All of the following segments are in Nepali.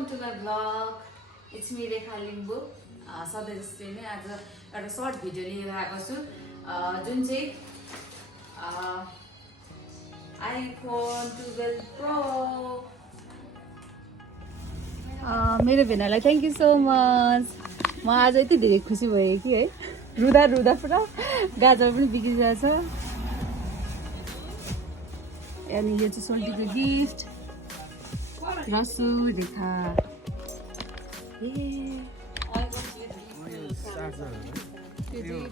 Welcome to my blog it's me Rekha Limbu सधैँ जस्तै नै आज एउटा सर्ट भिडियो लिएर आएको छु जुन चाहिँ आइफोन 12 प्रो मेरो भेनालाई थ्याङ्क यू सो मच म आज यति धेरै खुसी भएँ कि है रुँदा रुँदा पुरा गाजर पनि बिग्रिरहेछ अनि यो चाहिँ सोल्टीको गिफ्ट रसु रेखा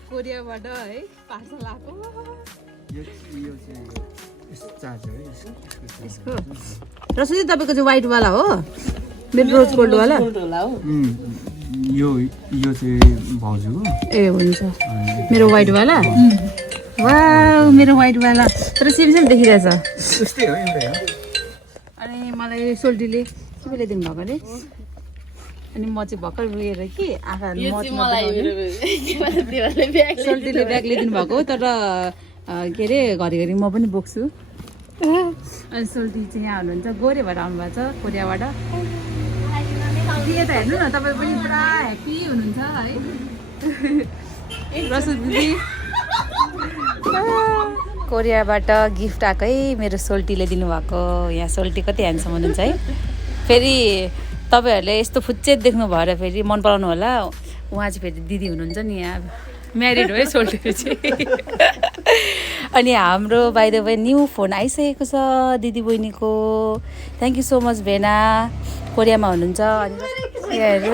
कोरियाबाट है पार्सल आएको रसु चाहिँ तपाईँको चाहिँ व्हाइटवाला हो मेरो रोज गोल्डवाला यो चाहिँ भाउजूको ए हुन्छ मेरो व्हाइटवाला वाउ मेरो व्हाइटवाला तर सेम सेम देखिरहेछ त्यस्तै हो एउटै हो अनि मलाई सोल्टीले के बेला दिनु भएको अरे अनि म चाहिँ भर्खर रोएर कि आँखा सोल्टीले ब्याग ल्याइदिनु भएको तर के अरे घरिघरि म पनि बोक्छु अनि सोल्टी चाहिँ यहाँ हुनुहुन्छ गोरेबाट आउनुभएको छ कोरियाबाट यता हेर्नु न तपाईँ पनि पुरा ह्याप्पी हुनुहुन्छ है रसु दिदी कोरियाबाट गिफ्ट आएकै मेरो सोल्टीले दिनुभएको यहाँ सोल्टी कति ह्यान्डसम हुनुहुन्छ है फेरि तपाईँहरूले यस्तो फुच्चेत देख्नु भएर फेरि मन पराउनु होला उहाँ चाहिँ फेरि दिदी हुनुहुन्छ नि यहाँ म्यारिड हो है सोल्टी चाहिँ अनि हाम्रो by the way new phone आइसकेको छ दिदी बहिनीको थ्याङ्क यू सो मच भेना कोरियामा हुनुहुन्छ अनि यहाँहरू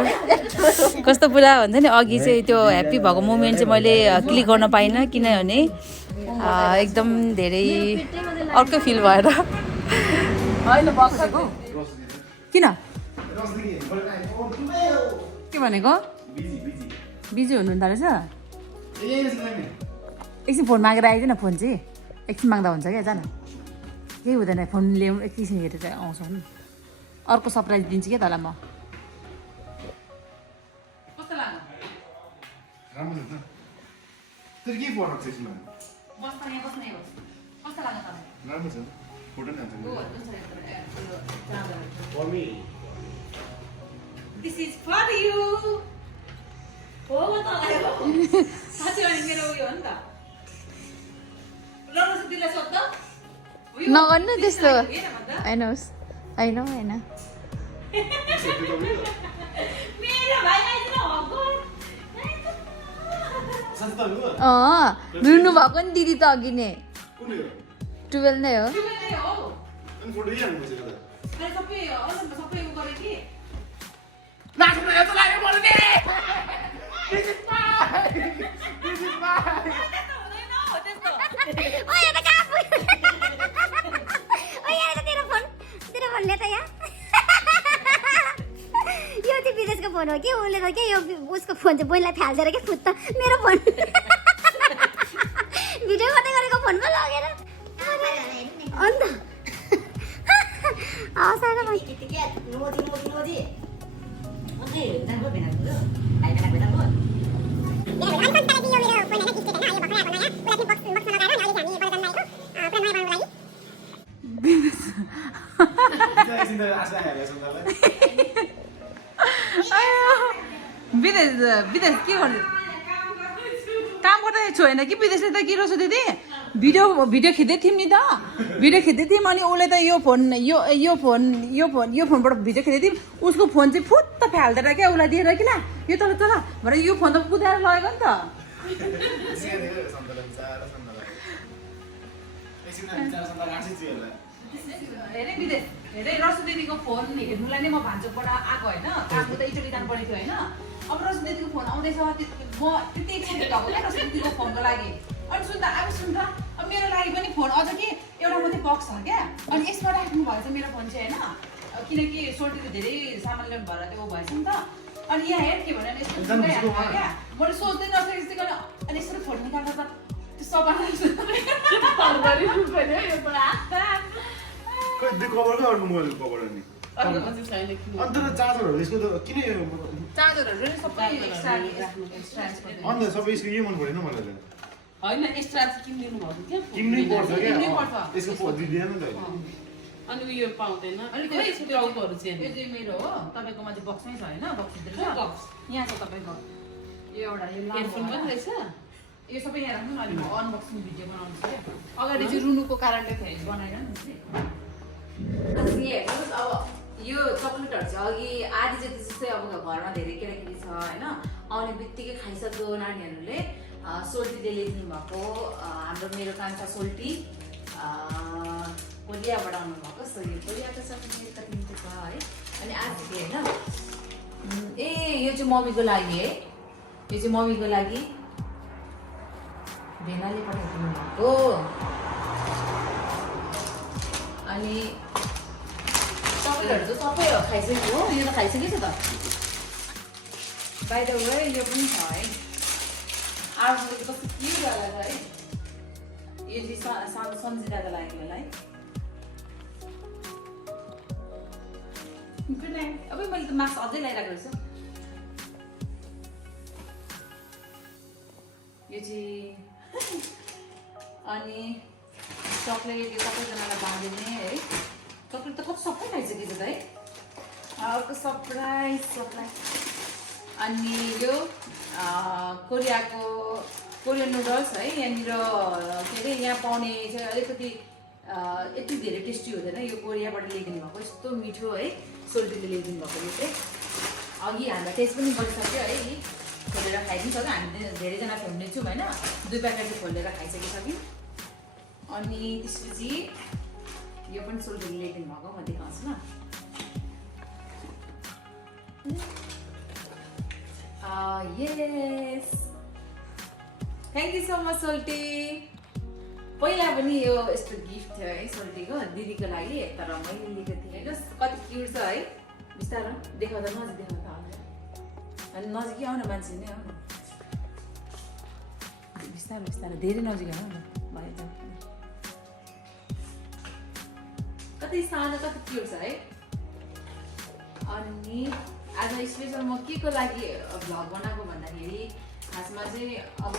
कस्तो पुरा हुन्छ नि अघि चाहिँ त्यो ह्याप्पी भएको मोमेन्ट चाहिँ मैले क्लिक गर्न पाइनँ किनभने एकदम धेरै अर्कै फिल भएर किन के भनेको बिजी हुनुहुँदो रहेछ एकछिन फोन मागेर आइज न फोन चाहिँ एकछिन माग्दा हुन्छ क्या जान केही हुँदैन फोन ल्याउँ एकछिन हेरेर आउँछौँ नि अर्को सरप्राइज दिन्छु क्या तँलाई म कस्तो लाग्यो कस्तो लाग्यो This is for you. हो त आयो साच्चै अनि मेरो उयो हो नि त रनस दिला सोध्दा नगर्नु त्यस्तो हैनस् हैन मेरो भाइलाई चाहिँ हगो रुनु भएको नि दिदी त अघि नै 12 नै हो अनि फोटो सबै सबै उ गरे कि नाच्नु यस्तो लाग्यो मलाई नि This is mine. ओए त कहाँ ओए यहाँ त तेरो फोन ले त यहाँ यो चाहिँ विदेशको फोन हो कि उसले त के यो उसको फोन चाहिँ बोइलाई फाल्छ के फुत्त मेरो फोन भिडियो गर्दै गरेको फोनमा लगेर अन्त आसाना मोदी विदेश के गर्नु काम गर्दा छोएन कि विदेशले त के रहेछ दिदी भिडियो खिच्दै थियौँ नि त भिडियो खिच्दै थियौँ अनि उसले त यो फोनबाट भिडियो खिच्दै थियौँ उसको फोन चाहिँ फुत्त फ्याल्दैन क्या उसलाई दिएर कि ला यो तल चल भनेर यो फोन त कुदाएर लगेको नि त हेरेँ विदेश हेरेँ रसु दिदीको फोन हेर्नुलाई नै म भान्चोकबाट आएको होइन कामको त इटली जानुपर्ने थियो होइन अब रसु दिदीको फोन आउँदैछ म त्यति एक्साइटेड भएको क्या रसु दिदीको फोनको लागि अनि सुन्दा अब सुन त अब मेरो लागि पनि फोन अझ कि एउटा मात्रै बक्स छ क्या अनि यसमा राख्नु भएछ मेरो फोन चाहिँ होइन किनकि सोल्टीले धेरै सामान ल्याउनु भएर त्यो भएछ नि त अनि यहाँ हेर के भने यस्तो क्या मैले सोच्दै नसकेपछि गर्न अनि यसरी फोन निकाल्दा त त्यो सबै होइन एक्स्ट्रा चाहिँ किनिदिनु भएको थियो किन्नै पर्छ क्या यसको दिदैन नि त अनि उयो पाउँदैन अनि खोइ टाउकोहरू चाहिँ यो चाहिँ मेरो हो तपाईँकोमा चाहिँ बक्समै छ होइन बक्सभित्र छ बक्स। यहाँ छ तपाईँको यो एउटा यो लामो इयरफोन पनि वाला। रहेछ यो सबै यहाँ राख्नु न अनि म अनबक्सिङ भिडियो बनाउँछु क्या अगाडि चाहिँ रुनुको कारणले फेरि बनाएन नि हेर्नुहोस् अब यो चक्लेटहरू चाहिँ अघि आधी जति जस्तै अब घरमा धेरै केटाकेटी छ होइन आउने बित्तिकै खाइसक्यो नानीहरूले सोल्टीले ल्याइदिनु भएको हाम्रो मेरो कान्छा सोल्टी कोरियाबाट आउनु भएको सो यो कोरियाको चक्लेट निम्ति छ है अनि आज चाहिँ होइन ए यो चाहिँ मम्मीको लागि है यो चाहिँ मम्मीको लागि भेनाले पठाइदिनु भएको अनि चक्लेटहरू चाहिँ सबै खाइसक्यो हो यो त खाइसकेछ त बाहिर गयो यो पनि छ है आजको कस्तो क्युट वाला छ है यो चाहिँ सानो सन्जिदाको लागि होला है गुड नाइट अब मैले त मास्क अझै लगाइरहेको रहेछु यो चाहिँ अनि चक्लेट यो सबैजनालाई बाँधिने है चक्लेट त कति सबै खाइसकेको छ है अर्को सरप्राइज अनि यो कोरियन नुडल्स है यहाँनिर के अरे यहाँ पाउने चाहिँ अलिकति यति धेरै टेस्टी हुँदैन यो कोरियाबाट ल्याइदिनु भएको यस्तो मिठो है सोल्टीले ल्याइदिनु भएको यो चाहिँ अघि हामीलाई टेस्ट पनि गरिसक्यो है खोलेर खाइदिनु सक्यो हामी धेरैजना फ्यामिली छौँ होइन 2 प्याकेट चाहिँ खोलेर खाइसकिसक्यौँ अनि त्यसपछि यो पनि सोल्टीले ल्याइदिनु भएको म देखाउँछु ल यस थ्याङ्क यू सो मच सोल्टी पहिला पनि यो यस्तो गिफ्ट थियो है सोल्टीको दिदीको लागि तर मैले लिएको थिएँ हेर्नुहोस् कति क्युट छ है बिस्तारो देखाउँदा नजिक देखाउँदा आउँछ अनि नजिकै आउन मान्छे नै आउनु बिस्तारो बिस्तारो धेरै नजिक आउनु न बाहिर जाऊ कति सानो कति क्युट छ है अनि आज स्पेसल म के को लागि भ्लग बनाएको भन्दाखेरि खासमा चाहिँ अब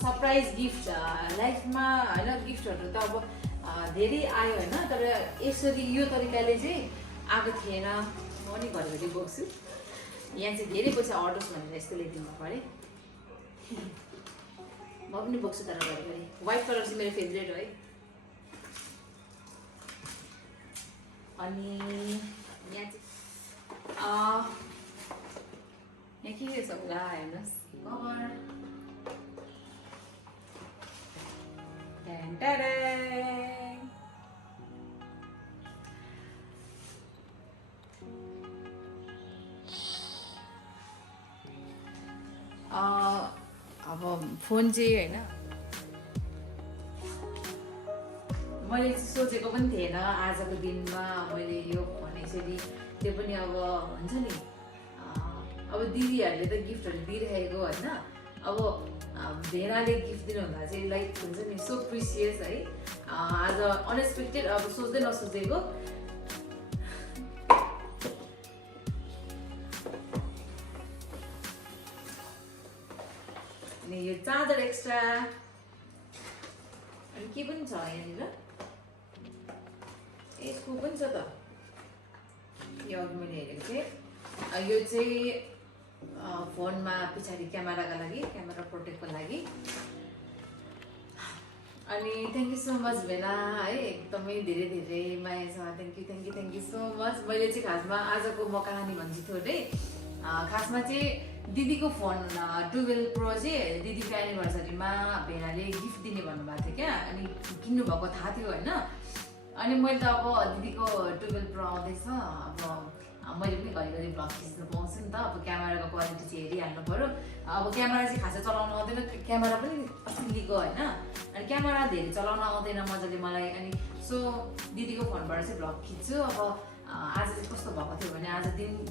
सरप्राइज गिफ्ट लाइफमा होइन गिफ्टहरू त अब धेरै आयो होइन तर यसरी यो तरिकाले चाहिँ आएको थिएन म पनि घरिघरि बोक्छु यहाँ चाहिँ धेरै पैसा अटोस् भनेर यस्तो ल्याइदिनु पऱ्यो म पनि बोक्छु तर घरिघरि व्हाइट कलर चाहिँ मेरो फेभरेट हो है अनि यहाँ चाहिँ यहाँ के छ होला हेर्नुहोस् कभर अब फोन चाहिँ होइन मैले सोचेको पनि थिएन आजको दिनमा मैले यो फोन यसरी त्यो पनि अब हुन्छ नि अब दिदीहरूले त गिफ्टहरू दिइरहेको होइन अब भेनाले गिफ्ट दिनुभन्दा चाहिँ लाइक हुन्छ नि सो प्रिसियस है आज अनएक्सपेक्टेड अब सोच्दै नसोचेको अनि यो चार्जर एक्स्ट्रा अनि के पनि छ यहाँनिर यसको पनि छ त यो अघि मैले हेरेको थिएँ यो चाहिँ फोनमा पछाडि क्यामेराको लागि क्यामेरा प्रोटेक्टको लागि अनि थ्याङ्क यू सो मच भेना है एकदमै धेरै धेरै माया छ थ्याङ्क यू सो मच मैले चाहिँ खासमा आजको म कहानी भन्छु थोरै खासमा चाहिँ दिदीको फोन 12 प्रो चाहिँ दिदीको एनिभर्सरीमा भेनाले गिफ्ट दिने भन्नुभएको थियो क्या अनि किन्नुभएको थाहा थियो होइन अनि मैले त अब दिदीको 12 प्रो आउँदैछ अब मैले पनि घरिघरि भ्लग खिच्नु पाउँछु नि त अब क्यामेराको क्वालिटी चाहिँ हेरिहाल्नु पऱ्यो अब क्यामेरा चाहिँ खासै चलाउनु आउँदैन क्यामेरा पनि अस्ति लिएको होइन अनि क्यामेरा धेरै चलाउन आउँदैन मजाले मलाई अनि सो दिदीको फोनबाट चाहिँ भ्लग खिच्छु अब आज चाहिँ कस्तो भएको थियो भने आज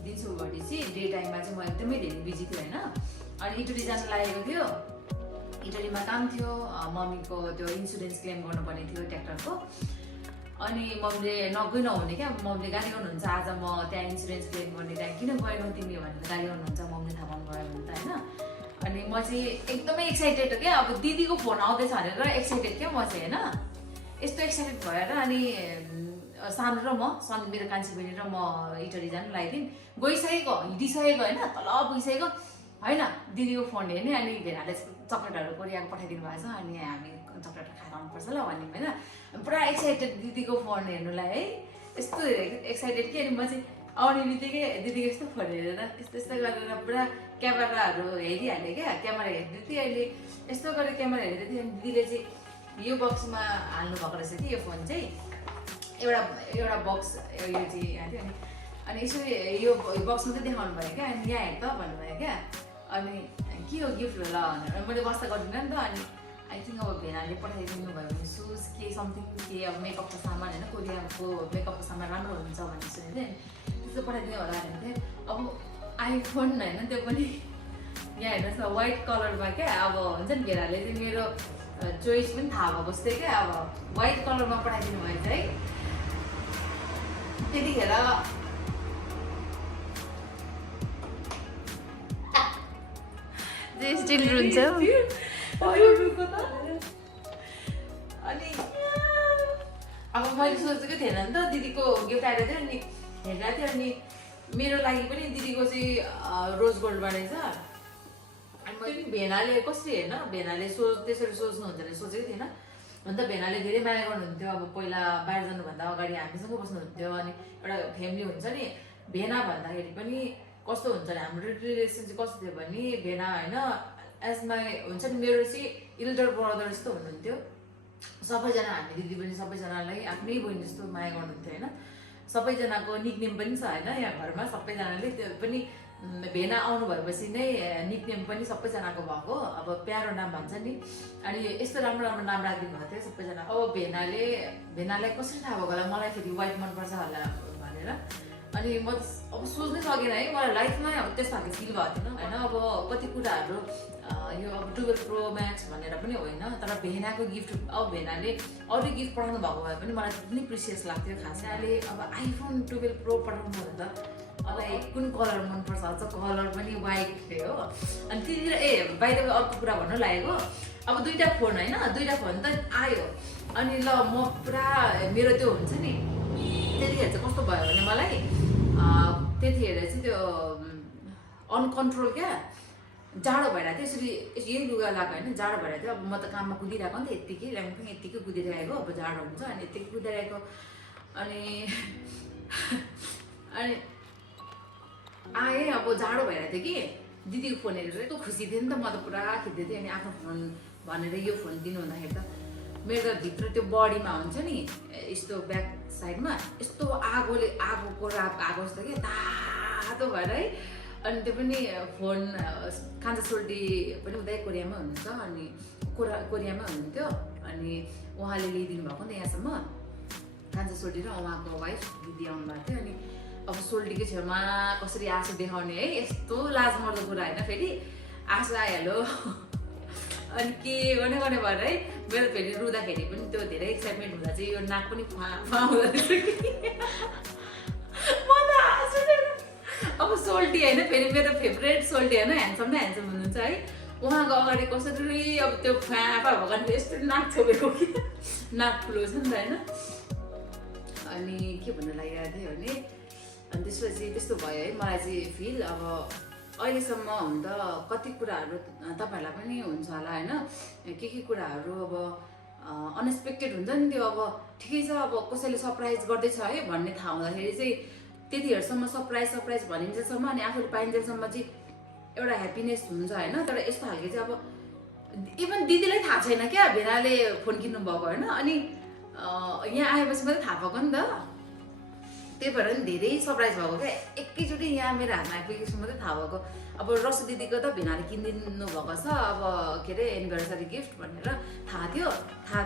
दिउँसोभरि चाहिँ डे टाइममा चाहिँ म एकदमै धेरै बिजी थिएँ होइन अनि इटली जानु लागेको थियो इटलीमा काम थियो मम्मीको त्यो इन्सुरेन्स क्लेम गर्नुपर्ने थियो ट्र्याक्टरको अनि मम्मीले नगइ नहुने क्या मम्मीले गाली गर्नुहुन्छ आज म त्यहाँ इन्सुरेन्स क्लेम गर्ने त्यहाँ किन गएनौ तिमी भनेर गाली गर्नुहुन्छ मम्मीले थाहा पाउनुभयो भने त होइन अनि म चाहिँ एकदमै एक्साइटेड क्या अब दिदीको फोन आउँदैछ भनेर एक्साइटेड क्या म चाहिँ होइन यस्तो एक्साइटेड भएर अनि सानो र म सन् मेरो कान्छी बहिनी र म इटली जानु लगाइदिउँ गइसकेको हिँडिसकेको होइन तल पुगिसकेको होइन दिदीको फोन हेर्ने अनि भेनाले चक्लेटहरू कोरियाको पठाइदिनु भएको छ अनि हामी चक्लेट खाएर आउनुपर्छ ल भन्ने होइन पुरा एक्साइटेड दिदीको फोन हेर्नुलाई है यस्तो एक्साइटेड कि अनि म चाहिँ आउने बित्तिकै दिदीको यस्तो फोन हेरेर यस्तो गरेर पुरा क्यामेराहरू हेरिहालेँ क्या क्यामेरा हेर्दै थिएँ अहिले यस्तो गरेर क्यामेरा हेर्दै थिएँ अनि दिदीले चाहिँ यो बक्समा हाल्नु भएको रहेछ कि यो फोन चाहिँ एउटा बक्स यो चाहिँ यहाँ थियो अनि यसो यो बक्समा चाहिँ देखाउनु भयो क्या अनि यहाँ हेर त भन्नुभयो क्या अनि के हो गिफ्ट ल भनेर मैले वास्ता गरिदिनँ नि त अनि आई थिङ्क अब भेनाले पठाइदिनु भयो भने सुज के समथिङ के अब मेकअपको सामान होइन कोरियाको मेकअपको सामान राम्रो हुन्छ भन्ने सुनेको थिएँ त्यस्तो पठाइदिनु होला भनेको थिएँ अब आइफोन होइन त्यो पनि यहाँ हेर्नुहोस् न वाइट कलरमा क्या अब हुन्छ नि भेनाले चाहिँ मेरो चोइस पनि थाहा भएको जस्तै क्या अब वाइट कलरमा पठाइदिनु भएछ है त्यतिखेर स्टिल रुन्छ अनि अब मैले सोचेको थिएन नि त दिदीको गिफ्ट आएर थियो अनि हेरेको थियो अनि मेरो लागि पनि दिदीको चाहिँ रोज गोल्डमा रहेछ अनि मैले भेनाले कसरी होइन भेनाले त्यसरी सोच्नुहुन्छ भने सोचेको थिएन अन्त भेनाले धेरै माया गर्नुहुन्थ्यो अब पहिला बाहिर जानुभन्दा अगाडि हामीसँग बस्नुहुन्थ्यो अनि एउटा फ्यामिली हुन्छ नि भेना भन्दाखेरि पनि कस्तो हुन्छ भने हाम्रो रिलेसन चाहिँ कस्तो थियो भने भेना होइन एज माई हुन्छ नि मेरो चाहिँ इल्डर ब्रदर जस्तो हुनुहुन्थ्यो सबैजना हामी दिदी पनि सबैजनालाई आफ्नै बहिनी जस्तो माया गर्नुहुन्थ्यो होइन सबैजनाको निकनेम पनि छ होइन यहाँ घरमा सबैजनाले त्यो पनि भेना आउनु भएपछि नै निकनेम पनि सबैजनाको भएको अब प्यारो नाम भन्छ नि अनि यस्तो राम्रो राम्रो नाम राखिदिनु भएको थियो सबैजना अब भेनालाई कसरी थाहा भएको होला मलाई फेरि वाइट मनपर्छ होला भनेर अनि म अब सोच्नै सकेन है मलाई लाइफमै अब त्यस्तो खालको फिल भएको थिएन होइन अब कति कुराहरू यो अब 12 प्रो म्याक्स भनेर पनि होइन तर भेनाको गिफ्ट अब भेनाले अरू गिफ्ट पठाउनु भएको भए पनि मलाई त्यति नै प्रिसियस लाग्थ्यो खासै अहिले अब आइफोन 12 प्रो पठाउनु भन्दा मलाई कुन कलर मनपर्छ अझ कलर पनि वाइट थियो हो अनि त्यतिखेर बाहिर अर्को कुरा भन्नु लागेको अब दुईवटा फोन होइन दुईवटा फोन त आयो अनि ल म पुरा मेरो त्यो हुन्छ नि त्यतिखेर चाहिँ कस्तो भयो भने मलाई त्यतिखेर चाहिँ त्यो अनकन्ट्रोल क्या जाडो भइरहेको थियो यसरी यही लुगा लगाएको होइन जाडो भइरहेको थियो अब म त काममा कुदिरहेको नि त यत्तिकै ल्याङफ्याङ यत्तिकै कुदिरहेको अब जाडो हुन्छ अनि यत्तिकै कुदिरहेको अनि अनि आएँ अब जाडो भइरहेको थियो कि दिदीको फोन हेरेर यस्तो खुसी थिएँ नि त म त पुरा खिच्दै थिएँ अनि आफ्नो फोन भनेर यो फोन दिनु हुँदाखेरि त मेरो त भित्र त्यो बडीमा हुन्छ नि यस्तो ब्याक साइडमा यस्तो आगोको राप आगो जस्तो कि तातो भएर है अनि त्यो पनि फोन कान्छा सोल्टी पनि उतै कोरियामा हुनुहुन्छ अनि कोरियामा हुनुहुन्थ्यो अनि उहाँले ल्याइदिनु भएको नि त यहाँसम्म कान्छा सोल्टी र उहाँको वाइफ दिदी आउनु भएको थियो अनि अब सोल्टीको छेउमा कसरी आँसु देखाउने है यस्तो लाजमर्दो कुरा होइन फेरि आँसु आइहाल्यो अनि के गर्ने भएर है मेरो फेरि रुँदाखेरि पनि त्यो धेरै एक्साइटमेन्ट हुँदा चाहिँ यो नाक पनि हुँदो रहेछ कि म त आँसु अब सोल्टी होइन फेरि मेरो फेभरेट सोल्टी होइन ह्यान्डसम न ह्यान्डसम हुनुहुन्छ है उहाँको अगाडि कसरी अब त्यो फाँपा भएको कारण यस्तो नाक छोपेको कि नाक ठुलो छ नि त होइन अनि के भन्नु लागिरहेको थियो भने अनि त्यसपछि त्यस्तो भयो है मलाई चाहिँ फिल अब अहिलेसम्म हुन त कति कुराहरू तपाईँहरूलाई पनि हुन्छ होला होइन के कुराहरू अब अनएक्सपेक्टेड हुन्छ नि त्यो अब ठिकै छ अब कसैले सरप्राइज गर्दैछ है भन्ने थाहा हुँदाखेरि चाहिँ त्यतिहरूसम्म सरप्राइज भनिन्जेलसम्म अनि आफूले पाइन्जेलसम्म चाहिँ एउटा ह्याप्पिनेस हुन्छ होइन तर यस्तो खालको चाहिँ अब इभन दिदीलाई थाहा छैन क्या भेनाले फोन किन्नु भएको होइन अनि यहाँ आएपछि मात्रै थाहा भएको नि त त्यही भएर नि धेरै सरप्राइज भएको क्या एकैचोटि यहाँ मेरो हातमा आइपुगेपछि मात्रै थाहा भएको अब रसु दिदीको त भेनाले किनिदिनु भएको छ अब के अरे एनिभर्सरी गिफ्ट भनेर थाहा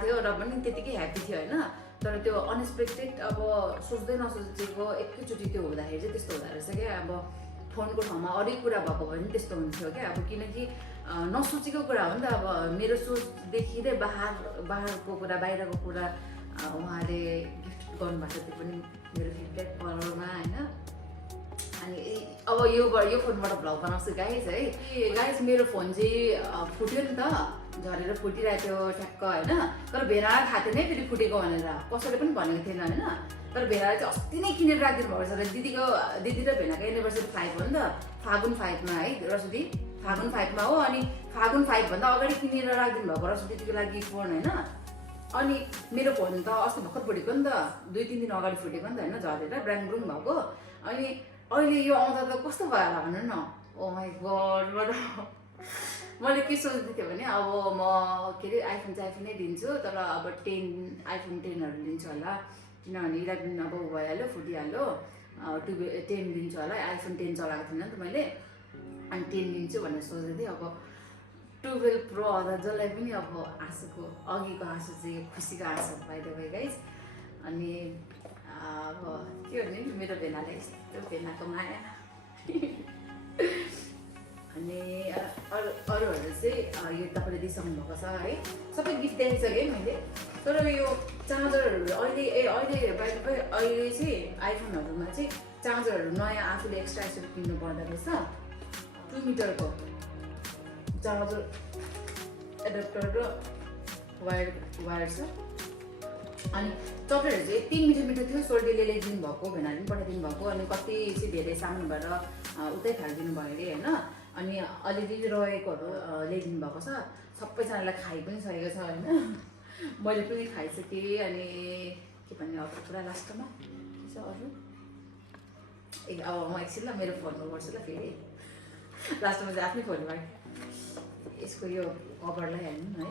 थियो र पनि त्यतिकै ह्याप्पी थियो होइन तर त्यो अनएक्सपेक्टेड अब सोच्दै नसोचेको एकैचोटि त्यो हुँदाखेरि चाहिँ त्यस्तो हुँदो रहेछ क्या अब फोनको ठाउँमा अरू कुरा भएको भए पनि त्यस्तो हुन्थ्यो क्या अब किनकि नसोचेको कुरा हो नि त अब मेरो सोचदेखि नै बाहिरको कुरा उहाँले गिफ्ट गर्नुभएको त्यो पनि मेरो फेभरेट कलरमा होइन अनि अब यो फोनबाट भ्लग बनाउँछु गाइज है गाइज मेरो फोन चाहिँ फुट्यो नि त झरेर फुटिरहेको थियो ठ्याक्क होइन तर भेनालाई थाहा थिएन फेरि फुटेको भनेर कसैले पनि भनेको थिएन होइन तर भेनाले चाहिँ अस्ति नै किनेर राखिदिनु भएको छ र दिदी र भेनाको एनिभर्सरी 5 हो नि त फागुन 5 मा है रसुदी फागुन 5 मा हो अनि फागुन 5 भन्दा अगाडि किनेर राखिदिनु भएको रसुदी दिदीको लागि फोन होइन अनि मेरो फोन त अस्ति भर्खर फुटेको नि त 2-3 दिन अगाडि फुटेको नि त होइन झरेर ब्राङब्रुङ भएको अनि अहिले यो आउँदा त कस्तो भयो होला भन्नु न ओ माई गड मैले के सोच्दै थिएँ भने अब म के अरे आइफोनै दिन्छु तर अब आइफोन 10हरू लिन्छु होला किनभने 11 अब भइहाल्यो फुटिहाल्यो 10 लिन्छु होला आइफोन 10 चलाएको थिइनँ नि त मैले अनि 10 लिन्छु भनेर सोच्दै थिएँ अब 12 प्रो आउँदा जसलाई पनि अब आँसुको अघिको आँसु चाहिँ यो खुसीको आँसु पाइदियो गाइस अनि अब के भने मेरो भेनाले यस्तो भेनाको माया अनि अरूहरू चाहिँ यो तपाईँले दिइसक्नु भएको छ है सबै गिफ्ट देखाइसकेँ मैले तर यो चार्जरहरू अहिले चाहिँ आइफोनहरूमा चाहिँ चार्जरहरू नयाँ आफूले एक्स्ट्रा किन्नु पर्दो रहेछ 2 मिटरको चार्जर एडाप्टर र वायर छ अनि चक्लेटहरू चाहिँ यति मिठो थियो सोल्टीले ल्याइदिनु भएको भेनाले पनि पठाइदिनु भएको अनि कति चाहिँ धेरै सामान भएर उतै फालिदिनु भयो अरे होइन अनि अलिअलि रहेकोहरू ल्याइदिनु भएको छ सबैजनालाई खाइ पनि सकेको छ होइन मैले पनि खाइसकेँ अनि के भन्ने अब पुरा लास्टमा के छ अरू अब म एकछिन ल मेरो फोनमा गर्छु ल फेरि लास्टमा चाहिँ आफ्नै फोनमा यसको यो कभरलाई हाल्नु है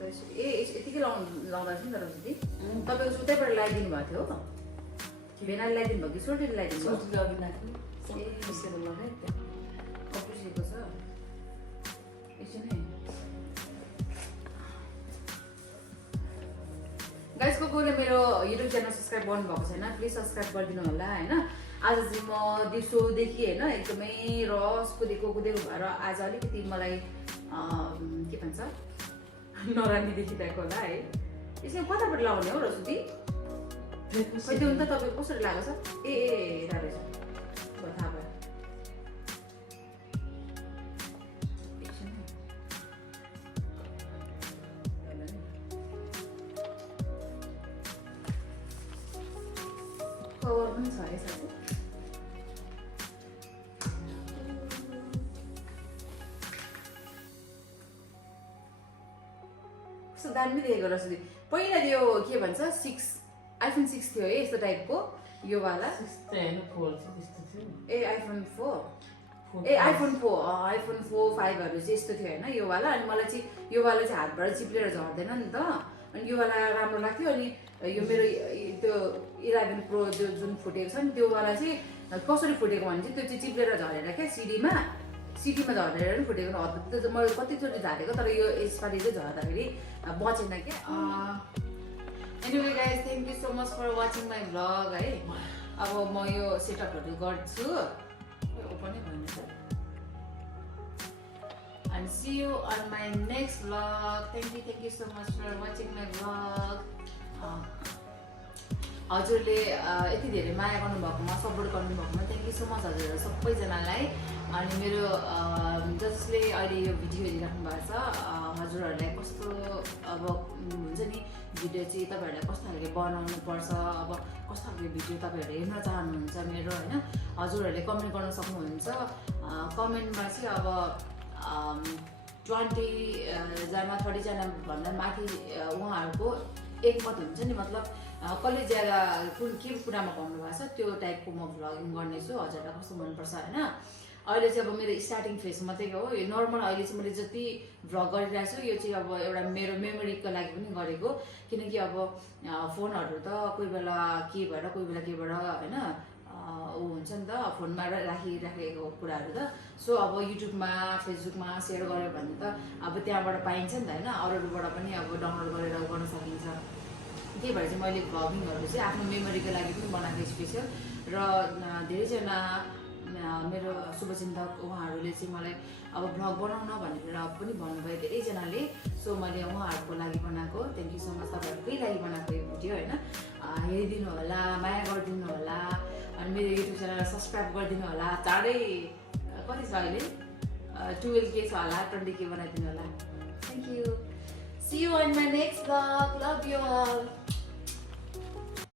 यतिकै लाउँदा थियो नि त रसुदी तपाईँको सुतैबाट लगाइदिनु भएको थियो हो भेनाले लगाइदिनु भयो कि सोल्टीले लगाइदिनु अप्रिसिएको छ एकछिन है गाइसको कोले मेरो युट्युब च्यानल सब्सक्राइब गर्नुभएको छैन प्लिज सब्सक्राइब गरिदिनु होला होइन आज चाहिँ म दिउँसोदेखि होइन एकदमै रस कुदेको भएर आज अलिकति मलाई के भन्छ नरामी देखिरहेको होला है यसमा कताबाट लगाउने हो रसुदी त्यो त तपाईँ कसरी लगाएको छ ए रहेछ थाहा भयो कभर पनि छ है साथी कस्तो दामी देखेको रसुदी पहिला त्यो के भन्छ आइफोन 6 थियो है यस्तो टाइपको यो वाला ए आइफोन 4 आइफोन 4 5हरू चाहिँ यस्तो थियो होइन यो वाला अनि मलाई चाहिँ यो वाला चाहिँ हातबाट चिप्लेर झर्दैन नि त अनि यो वाला राम्रो लाग्थ्यो अनि यो मेरो त्यो 11 प्रो जुन फुटेको छ नि त्यो वाला चाहिँ कसरी फुटेको भने चाहिँ त्यो चाहिँ चिप्लेर झरेर क्या सिडीमा झर्दै पनि फुटेको त्यो मैले कतिचोटि झारेको तर यो यसपालि चाहिँ झर्दाखेरि बचेन क्या anyway guys thank you so much for watching my vlog है अब म यो सेटअपहरू गर्छु ओपनै भन्नु छ and see you on my next vlog thank you so much for watching my vlog हजुरले यति धेरै माया गर्नुभएकोमा सपोर्ट गर्नुभएकोमा थ्याङ्क यू सो मच हजुरहरू सबैजनालाई अनि मेरो जसले अहिले यो भिडियो हेरिराख्नु भएको छ हजुरहरूलाई कस्तो अब हुन्छ नि भिडियो चाहिँ तपाईँहरूलाई कस्तो खालको बनाउनु पर्छ अब कस्तो खालको भिडियो तपाईँहरूले हेर्न चाहनुहुन्छ मेरो होइन हजुरहरूले कमेन्ट गर्न सक्नुहुन्छ कमेन्टमा चाहिँ अब 20 जना 30 जना भन्दा माथि उहाँहरूको एकमत हुन्छ नि मतलब कसले ज्यादा के कुरामा भन्नु भएको छ त्यो टाइपको म भ्लगिङ गर्नेछु हजुरलाई कस्तो मनपर्छ होइन अहिले चाहिँ अब मेरो स्टार्टिङ फेज मात्रै हो यो नर्मल अहिले चाहिँ मैले जति भ्लग गरिरहेको छु यो चाहिँ अब एउटा मेरो मेमोरीको लागि पनि गरेको किनकि अब फोनहरू त कोही बेला के भएर कोही बेला केबाट होइन ऊ हुन्छ नि त फोनमा राखिराखेको कुराहरू त सो अब युट्युबमा फेसबुकमा सेयर गऱ्यो भने त अब त्यहाँबाट पाइन्छ नि त होइन अरूबाट पनि अब डाउनलोड गरेर गर्न सकिन्छ त्यही भएर चाहिँ मैले भ्लगिङहरू चाहिँ आफ्नो मेमोरीको लागि पनि बनाएको स्पेसल र धेरैजना मेरो शुभचिन्तक उहाँहरूले चाहिँ मलाई अब भ्लग बनाउन भनेर पनि भन्नुभयो धेरैजनाले सो मैले उहाँहरूको लागि बनाएको थ्याङ्क यू सो मच तपाईँहरूकै लागि बनाएको यो भिडियो होइन हेरिदिनु होला माया गरिदिनु होला अनि मेरो युट्युब च्यानल सब्सक्राइब गरिदिनु होला चाँडै कति छ अहिले 12K छ होला 20K बनाइदिनु होला thank you See you on my next vlog. Love you all.